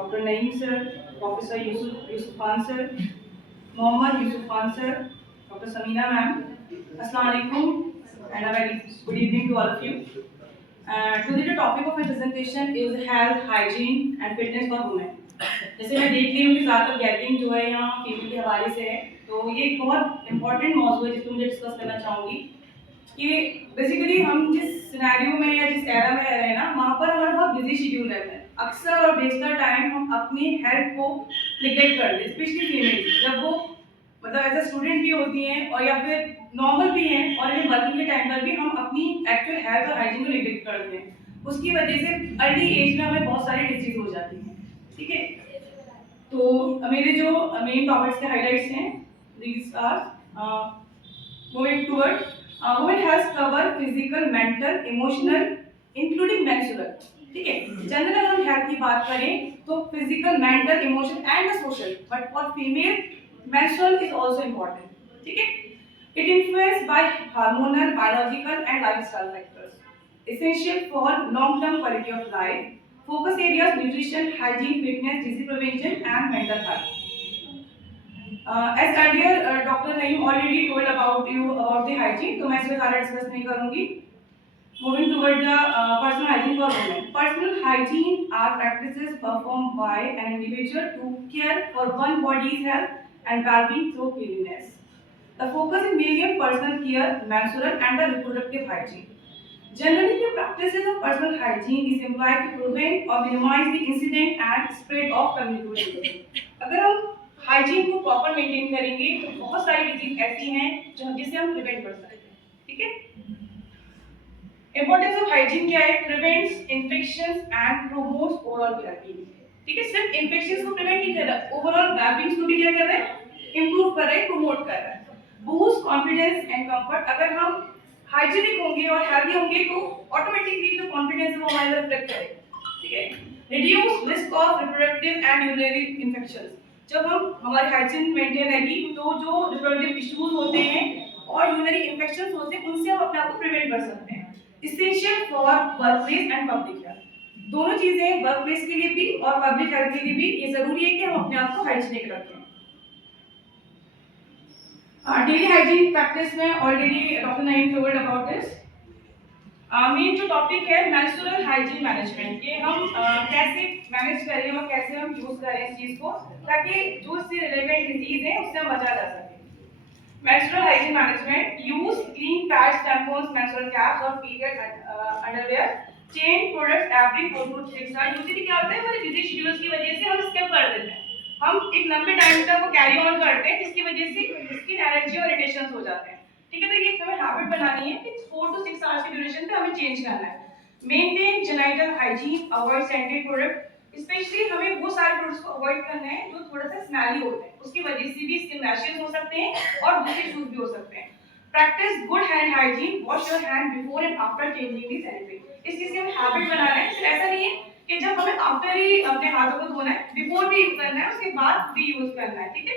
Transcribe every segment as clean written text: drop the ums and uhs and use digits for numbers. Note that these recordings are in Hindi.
Dr. Naeem sir, Professor Yusuf Khan sir, Mohammad Yusuf Khan sir, Dr. Samina ma'am. Assalamu alaikum and a very good evening to all of you. Today the topic of my presentation is health, hygiene and fitness for women. जैसे मैं देख रही हूँ कि ज़्यादातर गैदरिंग जो है यहाँ फीमेल के हवाले से है, तो ये एक बहुत इंपॉर्टेंट मौजूद है जिसको मुझे डिस्कस करना चाहूँगी कि बेसिकली हम जिस सिनेरियो में या जिस एरा में रह रहे हैं ना, वहाँ पर हमारा बहुत बिजी शेड्यूल रहता है। अक्सर और बेशतर टाइम हम अपनी हेल्थ को निगलेक्ट कर दें, स्पेशली फीमेल्स जब वो मतलब एज अ स्टूडेंट भी होती हैं और या फिर नॉर्मल भी हैं और इन्हें वर्किंग के टाइम पर भी हम अपनी एक्चुअल हेल्थ और हाइजीन को निगलेक्ट करते हैं। उसकी वजह से अर्ली एज में हमें बहुत सारी डिजीज हो जाती हैं। ठीक है, तो मेरे जो मेन टॉपिक्स के हाइलाइट्स हैं, these are moving toward women health cover physical, mental, emotional including menstrual. ठीक है, जनरल अगर हम हेल्थ की बात करें तो physical, mental, emotional and social, but for female menstrual is also important. ठीक है, it influenced by hormonal, biological and lifestyle factors, essential for long term quality of life. Focus areas: nutrition, hygiene, fitness, disease prevention and mental health. As earlier Dr. Naeem already told about you about the hygiene, तो मैं इसमें ज़्यादा डिस्कस नहीं करूँगी. Moving toward the personal hygiene for women. Personal hygiene are practices performed by an individual to care for one's body's health and well-being through cleanliness. The focus is mainly on personal care, menstrual and the reproductive hygiene. Generally, the practices of personal hygiene is employed to prevent or minimize the incident and spread of communicable disease. अगर हम हाइजीन को प्रॉपर मेंटेन करेंगे तो बहुत सारी डिजीज ऐसी हैं जिसे हम प्रिवेंट कर सकते हैं. ठीक है, इंपॉर्टेंस ऑफ हाइजीन क्या है? Prevents infections and promotes overall wellbeing. ठीक है, सिर्फ इन्फेक्शंस को प्रिवेंट नहीं कर रहा, ओवरऑल वेलबीइंग को भी क्या कर रहा है? इंप्रूव कर रहा है, प्रमोट कर रहा है. Boost confidence and comfort. अगर हम हाइजीनिक होंगे और हेल्दी होंगे तो ऑटोमेटिकली जो कॉन्फिडेंस है वो हमारे अंदर रिफ्लेक्ट करेगा. ठीक है, reduce risk of reproductive and urinary infections. जब हम हमारी हाइजीन मेंटेन रहेगी तो जो रिप्रोडक्टिव इश्यूज होते हैं और यूरिनरी इन्फेक्शंस होते हैं उनसे हम अपने आप को प्रिवेंट कर सकते हैं. Essential for workplace and public health. दोनों चीजें वर्क प्लेस के लिए भी और पब्लिक हेल्थ के लिए भी ये जरूरी है कि हम अपने आप को हाइजीनिक रखें. डेली हाइजीन प्रैक्टिस में already doctor Naeem told about this. Main जो टॉपिक है मेंस्ट्रुअल हाइजीन मैनेजमेंट, ये हम कैसे मैनेज करें और कैसे हम यूज करें इस चीज को ताकि जो इससे रिलेवेंट डिजीज है उससे हम बचा जा सके. Menstrual hygiene management: use clean pads, tampons, menstrual caps और period underwear. Change products every 4 to 6 hours. Usually क्या होता है, हमारे बिजी शेड्यूल्स की वजह से हम स्किप कर देते हैं. हम एक लंबे टाइम तक वो कैरी ऑन करते हैं जिसकी वजह से स्किन एलर्जी और इरिटेशंस हो जाते हैं. ठीक है, तो ये हमें हैबिट बनानी है कि 4 to 6 आवर्स की ड्यूरेशन पे हमें चेंज करना है. Maintain genital hygiene, avoid scented product. Specially हमें वो सारे प्रोडक्ट्स को अवॉइड करना है जो थोड़ा सा स्मेली होते हैं, उसकी वजह से भी स्किन रैशेस हो सकते हैं और दूसरे इश्यूज भी हो सकते हैं. Practice good hand hygiene, wash your hand before and after changing the sanitary. इस चीज की हमें हैबिट बनाना है. सिर्फ ऐसा नहीं है कि जब हमें आफ्टर ही अपने हाथों को धोना है, बिफोर भी यूज करना है, उसके बाद भी यूज करना है. ठीक है,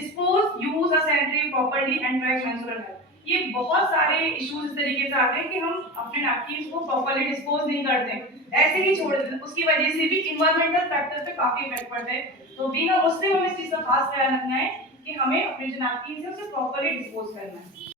dispose use a sanitary properly and track menstrual health. ये बहुत सारे इश्यूज इस तरीके से आते हैं कि हम अपने नैपकिन्स को प्रॉपर्ली डिस्पोज नहीं करते, ऐसे ही छोड़ देते हैं. उसकी वजह से भी इन्वायरमेंटल फैक्टर पे काफी इफेक्ट पड़ता है. तो बीइंग अ मुस्लिम हमें इस चीज का खास ख्याल रखना है कि हमें अपने जो नैपकिन्स है उसे प्रॉपर्ली डिस्पोज करना है.